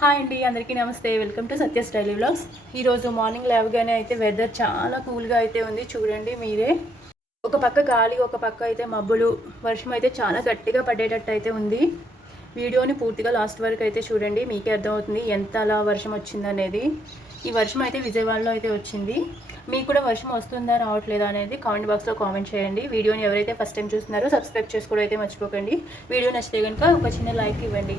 Hi అండి, అందరికీ నమస్తే. Welcome to Satya style vlogs. ఈరోజు మార్నింగ్ లేవగానే అయితే వెదర్ చాలా కూల్గా అయితే ఉంది. చూడండి మీరే, ఒక పక్క గాలి, ఒక పక్క అయితే మబ్బులు, వర్షం అయితే చాలా గట్టిగా పడేటట్టు అయితే ఉంది. వీడియోని పూర్తిగా లాస్ట్ వరకు అయితే చూడండి, మీకే అర్థమవుతుంది ఎంత అలా వర్షం వచ్చిందనేది. ఈ వర్షం అయితే విజయవాడలో అయితే వచ్చింది. మీకు కూడా వర్షం వస్తుందా రావట్లేదా అనేది కామెంట్ బాక్స్లో కామెంట్ చేయండి. వీడియోని ఎవరైతే ఫస్ట్ టైం చూస్తున్నారో సబ్స్క్రైబ్ చేసుకోవడం అయితే మర్చిపోకండి. వీడియో నచ్చితే కనుక ఒక చిన్న లైక్ ఇవ్వండి.